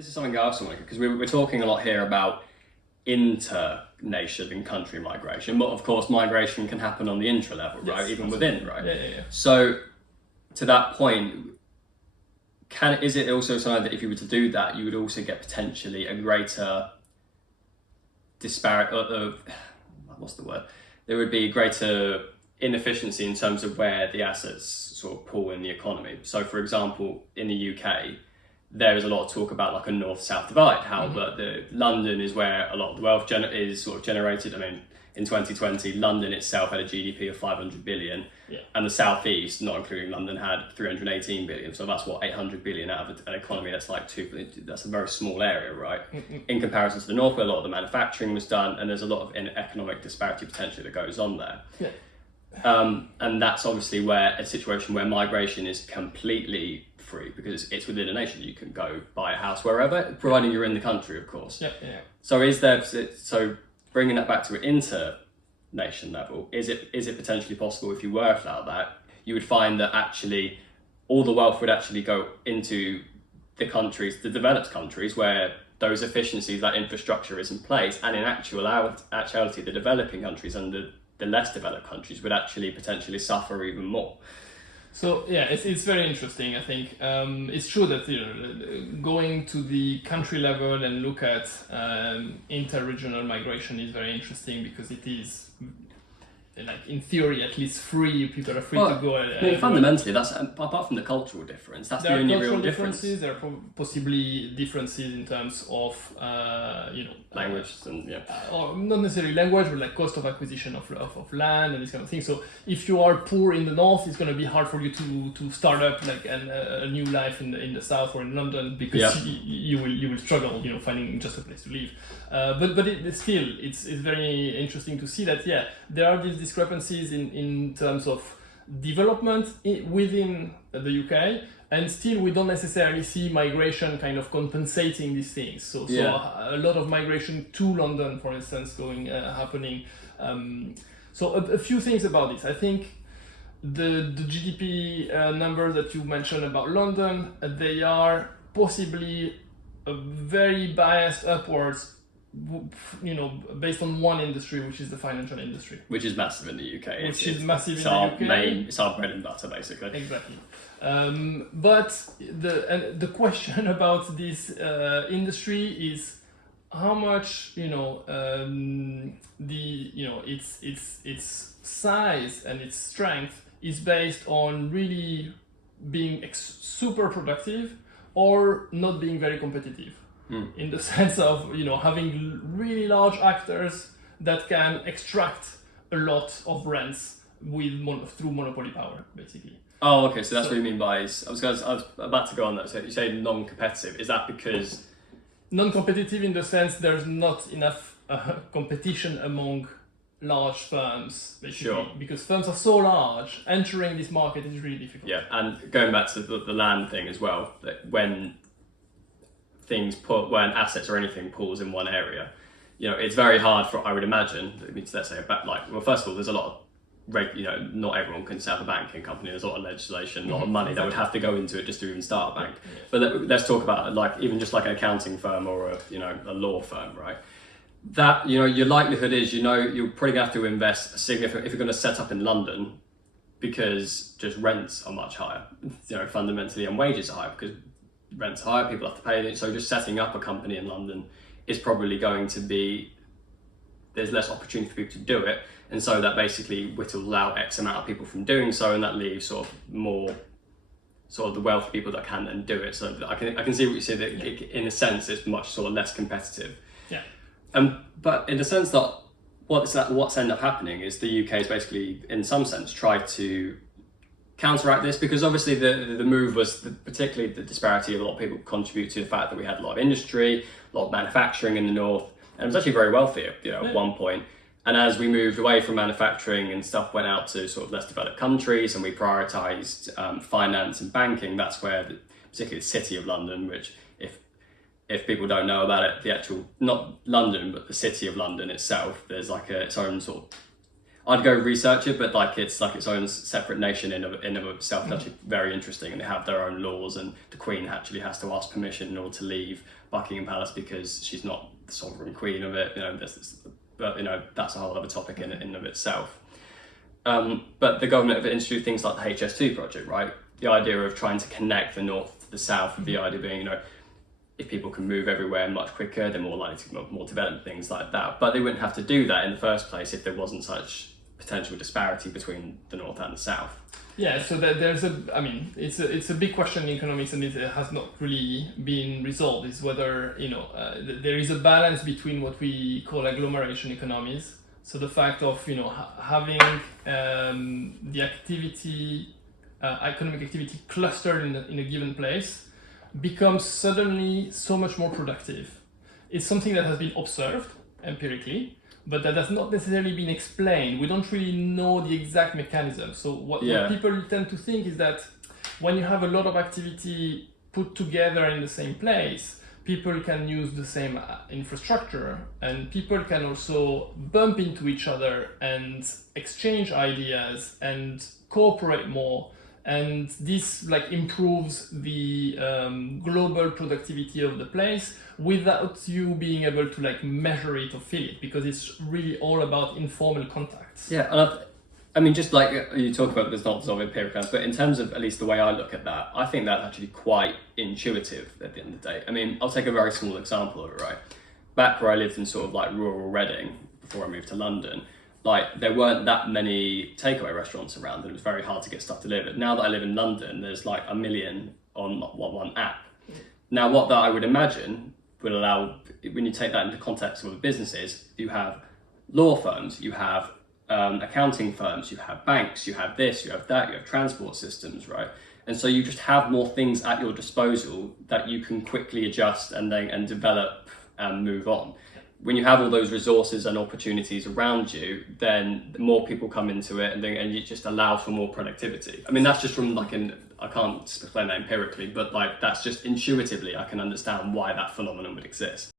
This is something I also want to, because we're talking a lot here about inter-nation and country migration, but of course migration can happen on the intra level, right? Even within, right? Yeah. So to that point, is it also something that if you were to do that, you would also get potentially a greater disparity of, what's the word? There would be greater inefficiency in terms of where the assets sort of pool in the economy. So for example, in the UK, there is a lot of talk about like a north-south divide, how the London is where a lot of the wealth is sort of generated. I mean, in 2020, London itself had a GDP of 500 billion, and the southeast, not including London, had 318 billion. So that's what 800 billion out of an economy that's like that's a very small area, right? In comparison to the north, where a lot of the manufacturing was done, and there's a lot of economic disparity potentially that goes on there. And that's obviously where a situation where migration is completely free, because it's within a nation. You can go buy a house wherever, providing you're in the country, of course. So bringing that back to an inter-nation level, is it potentially possible, if you were to allow that, you would find that actually all the wealth would actually go into the countries, the developed countries, where those efficiencies, that infrastructure is in place, and in actuality, the developing countries and the less developed countries would actually potentially suffer even more. So yeah, it's very interesting. I think it's true that going to the country level and look at inter-regional migration is very interesting, because it is, like, in theory at least, free. People are free to go. I mean, fundamentally, that's apart from the cultural difference. That's the only real difference. There are possibly differences in terms of language and or not necessarily language, but like cost of acquisition of land and this kind of thing. So if you are poor in the north, it's going to be hard for you to start up like a new life in the south or in London, because you will struggle, finding just a place to live. But it's very interesting to see that there are these discrepancies in terms of development within the UK, and still we don't necessarily see migration kind of compensating these things. So a lot of migration to London, for instance, happening. So a few things about this. I think the GDP numbers that you mentioned about London, they are possibly very biased upwards, based on one industry, which is the financial industry, which is massive in the UK. It's our bread and butter, basically. Exactly. But the question about this industry is how much its size and its strength is based on really being super productive or not being very competitive. In the sense of having really large actors that can extract a lot of rents through monopoly power, basically. Oh, okay. So that's what you mean by I was about to go on that. So you say non-competitive. Is that because non-competitive in the sense there's not enough competition among large firms, basically, because firms are so large, entering this market is really difficult. Yeah, and going back to the land thing as well, that when assets or anything pools in one area, it's very hard for, I would imagine, let's say first of all, there's a lot of not everyone can set up a banking company. There's a lot of legislation, a lot of money that would have to go into it just to even start a bank. But let's talk about even just like an accounting firm or a law firm, right? That your likelihood is you're probably gonna have to invest a significant, if you're going to set up in London, because just rents are much higher, fundamentally, and wages are higher because rents are higher, people have to pay it. So just setting up a company in London is probably going to be, there's less opportunity for people to do it, and so that basically whittles out X amount of people from doing so, and that leaves sort of more the wealthy people that can then do it. So I can see what you say, that in a sense it's much sort of less competitive. But in the sense that what's ended up happening is the UK is basically, in some sense, tried to counteract this, because obviously the move was particularly the disparity of a lot of people contribute to the fact that we had a lot of industry, a lot of manufacturing in the north, and it was actually very wealthy at one point. And as we moved away from manufacturing and stuff went out to sort of less developed countries, and we prioritized finance and banking, that's where particularly the city of London, which if people don't know about it, the actual, not London, but the city of London itself, there's like its own sort of I'd go research it, but like it's like its own separate nation in of itself. It's actually very interesting, and they have their own laws, and the Queen actually has to ask permission in order to leave Buckingham Palace because she's not the sovereign queen of it. But that's a whole other topic in of itself. But the government have introduced things like the HS2 project, right? The idea of trying to connect the north to the south, with the idea being, if people can move everywhere much quicker, they're more likely to get more development, things like that. But they wouldn't have to do that in the first place if there wasn't such potential disparity between the north and the south. Yeah, so it's a big question in economics, and it has not really been resolved. Is whether there is a balance between what we call agglomeration economies. So the fact of having the activity, economic activity clustered in a given place, becomes suddenly so much more productive. It's something that has been observed empirically, but that has not necessarily been explained. We don't really know the exact mechanism. So what people tend to think is that when you have a lot of activity put together in the same place, people can use the same infrastructure, and people can also bump into each other and exchange ideas and cooperate more. And this improves the global productivity of the place without you being able to measure it or feel it, because it's really all about informal contacts. Yeah, I mean, just like you talk about, there's not sort of empirical, but in terms of at least the way I look at that, I think that's actually quite intuitive at the end of the day. I mean, I'll take a very small example of it, right? Back where I lived in sort of rural Reading before I moved to London, there weren't that many takeaway restaurants around, and it was very hard to get stuff delivered. Now that I live in London, there's 1 million on one app. Now, what that I would imagine would allow, when you take that into context of businesses, you have law firms, you have accounting firms, you have banks, you have this, you have that, you have transport systems, right? And so you just have more things at your disposal that you can quickly adjust and develop and move on. When you have all those resources and opportunities around you, then more people come into it, and it just allows for more productivity. I mean, that's just from I can't explain that empirically, but that's just intuitively I can understand why that phenomenon would exist.